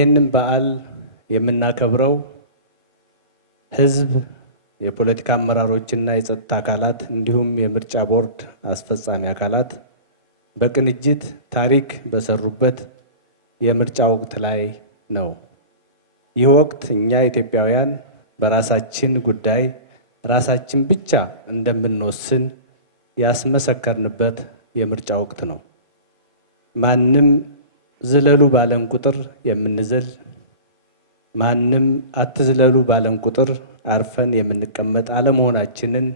ይህንን በዓል የምናከብረው ህዝብ፣ የፖለቲካ አመራሮችና የጸጥታ አካላት እንዲሁም የምርጫ ቦርድ አስፈጻሚ አካላት በቅንጅት ታሪክ በሰሩበት የምርጫ ወቅት ላይ ነው። ይህ ወቅት እኛ ኢትዮጵያውያን በራሳችን ጉዳይ ራሳችን ብቻ እንደምንወስን ያስመሰከርንበት የምርጫ ወቅት ነው። ማንም ዝለሉ ባለን ቁጥር የምንዘል፣ ማንም አትዝለሉ ባለን ቁጥር አርፈን የምንቀመጥ አለመሆናችንን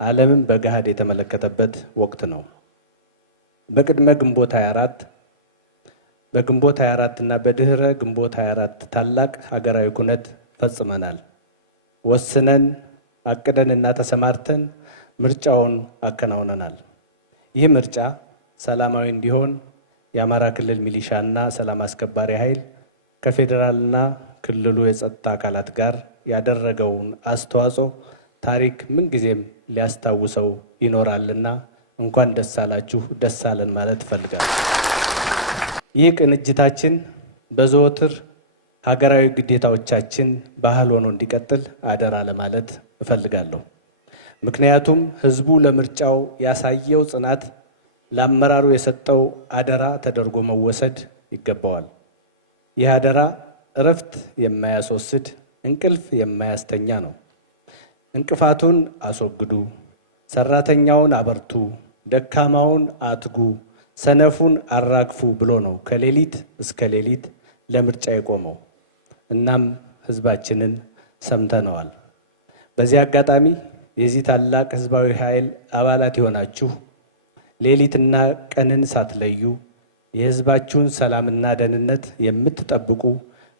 ዓለምን በገሃድ የተመለከተበት ወቅት ነው። በቅድመ ግንቦት 24 በግንቦት 24 እና በድህረ ግንቦት 24 ታላቅ ሀገራዊ ኩነት ፈጽመናል። ወስነን አቅደንና ተሰማርተን ምርጫውን አከናውነናል። ይህ ምርጫ ሰላማዊ እንዲሆን የአማራ ክልል ሚሊሻና ሰላም አስከባሪ ኃይል ከፌዴራልና ክልሉ የጸጥታ አካላት ጋር ያደረገውን አስተዋጽኦ ታሪክ ምንጊዜም ሊያስታውሰው ይኖራልና እንኳን ደስ አላችሁ፣ ደስ አለን ማለት እፈልጋለሁ። ይህ ቅንጅታችን በዘወትር ሀገራዊ ግዴታዎቻችን ባህል ሆኖ እንዲቀጥል አደራ ለማለት እፈልጋለሁ። ምክንያቱም ህዝቡ ለምርጫው ያሳየው ጽናት ለአመራሩ የሰጠው አደራ ተደርጎ መወሰድ ይገባዋል። ይህ አደራ እረፍት የማያስወስድ እንቅልፍ የማያስተኛ ነው። እንቅፋቱን አስወግዱ፣ ሰራተኛውን አበርቱ፣ ደካማውን አትጉ፣ ሰነፉን አራግፉ ብሎ ነው ከሌሊት እስከ ሌሊት ለምርጫ የቆመው። እናም ህዝባችንን ሰምተነዋል። በዚህ አጋጣሚ የዚህ ታላቅ ህዝባዊ ኃይል አባላት የሆናችሁ ሌሊትና ቀንን ሳትለዩ የህዝባችሁን ሰላምና ደህንነት የምትጠብቁ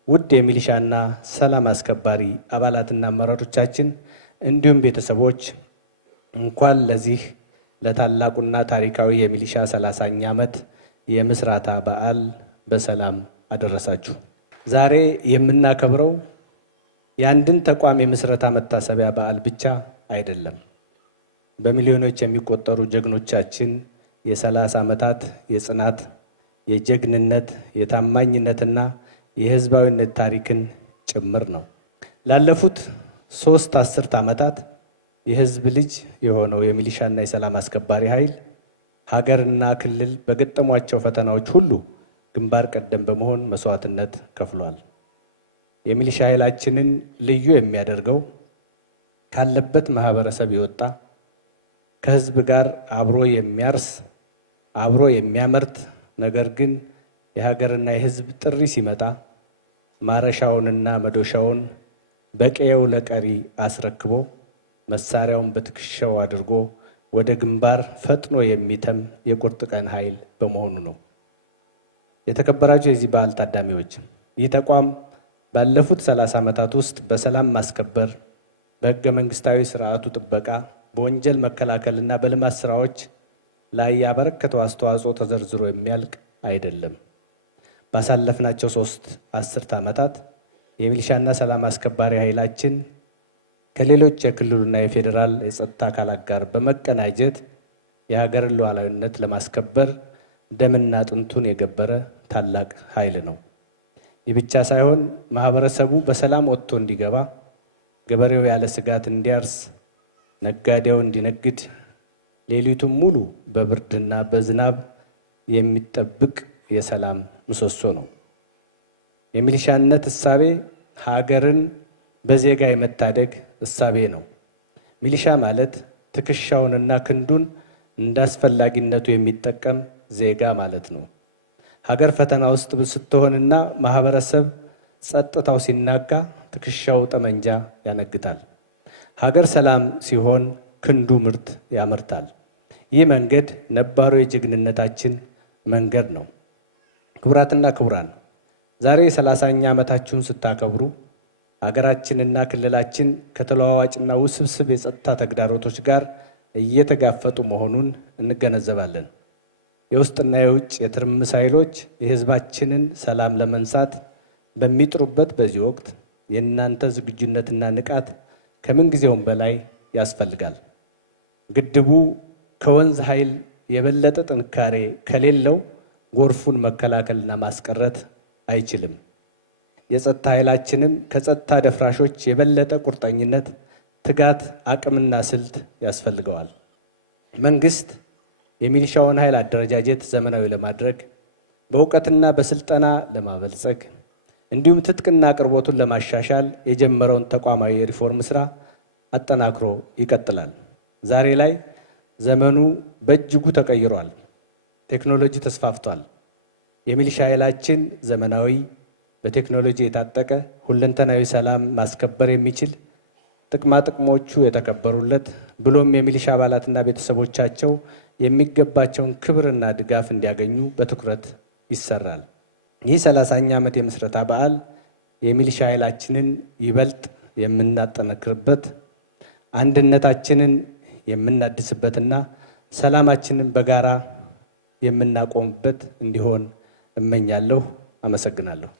ውድ የሚሊሻና ሰላም አስከባሪ አባላትና አመራሮቻችን እንዲሁም ቤተሰቦች እንኳን ለዚህ ለታላቁና ታሪካዊ የሚሊሻ 30ኛ ዓመት የምስረታ በዓል በሰላም አደረሳችሁ። ዛሬ የምናከብረው የአንድን ተቋም የምስረታ መታሰቢያ በዓል ብቻ አይደለም። በሚሊዮኖች የሚቆጠሩ ጀግኖቻችን የ30 ዓመታት የጽናት፣ የጀግንነት፣ የታማኝነትና የህዝባዊነት ታሪክን ጭምር ነው። ላለፉት 3 አስርት ዓመታት የህዝብ ልጅ የሆነው የሚሊሻና የሰላም አስከባሪ ኃይል ሀገርና ክልል በገጠሟቸው ፈተናዎች ሁሉ ግንባር ቀደም በመሆን መስዋዕትነት ከፍሏል። የሚሊሻ ኃይላችንን ልዩ የሚያደርገው ካለበት ማህበረሰብ የወጣ ከህዝብ ጋር አብሮ የሚያርስ አብሮ የሚያመርት፣ ነገር ግን የሀገርና የህዝብ ጥሪ ሲመጣ ማረሻውንና መዶሻውን በቀየው ለቀሪ አስረክቦ መሳሪያውን በትከሻው አድርጎ ወደ ግንባር ፈጥኖ የሚተም የቁርጥ ቀን ኃይል በመሆኑ ነው። የተከበራችሁ የዚህ በዓል ታዳሚዎች፣ ይህ ተቋም ባለፉት 30 ዓመታት ውስጥ በሰላም ማስከበር፣ በህገ መንግስታዊ ስርዓቱ ጥበቃ፣ በወንጀል መከላከልና በልማት ስራዎች ላይ ያበረከተው አስተዋጽኦ ተዘርዝሮ የሚያልቅ አይደለም። ባሳለፍናቸው 3 አስርት ዓመታት የሚሊሻና ሰላም አስከባሪ ኃይላችን ከሌሎች የክልሉና የፌዴራል የጸጥታ አካላት ጋር በመቀናጀት የሀገርን ሉዓላዊነት ለማስከበር ደምና አጥንቱን የገበረ ታላቅ ኃይል ነው። ይህ ብቻ ሳይሆን ማህበረሰቡ በሰላም ወጥቶ እንዲገባ፣ ገበሬው ያለ ስጋት እንዲያርስ፣ ነጋዴው እንዲነግድ ሌሊቱን ሙሉ በብርድና በዝናብ የሚጠብቅ የሰላም ምሰሶ ነው። የሚሊሻነት እሳቤ ሀገርን በዜጋ የመታደግ እሳቤ ነው። ሚሊሻ ማለት ትከሻውንና ክንዱን እንዳስፈላጊነቱ የሚጠቀም ዜጋ ማለት ነው። ሀገር ፈተና ውስጥ ስትሆንና ማህበረሰብ ጸጥታው ሲናጋ ትከሻው ጠመንጃ ያነግታል። ሀገር ሰላም ሲሆን ክንዱ ምርት ያመርታል። ይህ መንገድ ነባሩ የጀግንነታችን መንገድ ነው። ክቡራትና ክቡራን፣ ዛሬ 30ኛ ዓመታችሁን ስታከብሩ ሀገራችንና ክልላችን ከተለዋዋጭና ውስብስብ የጸጥታ ተግዳሮቶች ጋር እየተጋፈጡ መሆኑን እንገነዘባለን። የውስጥና የውጭ የትርምስ ኃይሎች የህዝባችንን ሰላም ለመንሳት በሚጥሩበት በዚህ ወቅት የእናንተ ዝግጁነትና ንቃት ከምንጊዜውም በላይ ያስፈልጋል። ግድቡ ከወንዝ ኃይል የበለጠ ጥንካሬ ከሌለው ጎርፉን መከላከልና ማስቀረት አይችልም። የጸጥታ ኃይላችንም ከጸጥታ ደፍራሾች የበለጠ ቁርጠኝነት፣ ትጋት፣ አቅምና ስልት ያስፈልገዋል። መንግስት የሚሊሻውን ኃይል አደረጃጀት ዘመናዊ ለማድረግ በእውቀትና በስልጠና ለማበልጸግ እንዲሁም ትጥቅና አቅርቦቱን ለማሻሻል የጀመረውን ተቋማዊ የሪፎርም ስራ አጠናክሮ ይቀጥላል። ዛሬ ላይ ዘመኑ በእጅጉ ተቀይሯል። ቴክኖሎጂ ተስፋፍቷል። የሚሊሻ ኃይላችን ዘመናዊ፣ በቴክኖሎጂ የታጠቀ፣ ሁለንተናዊ ሰላም ማስከበር የሚችል፣ ጥቅማ ጥቅሞቹ የተከበሩለት ብሎም የሚሊሻ አባላትና ቤተሰቦቻቸው የሚገባቸውን ክብርና ድጋፍ እንዲያገኙ በትኩረት ይሰራል። ይህ 30ኛ ዓመት የምስረታ በዓል የሚሊሻ ኃይላችንን ይበልጥ የምናጠነክርበት፣ አንድነታችንን የምናድስበትና ሰላማችንን በጋራ የምናቆምበት እንዲሆን እመኛለሁ። አመሰግናለሁ።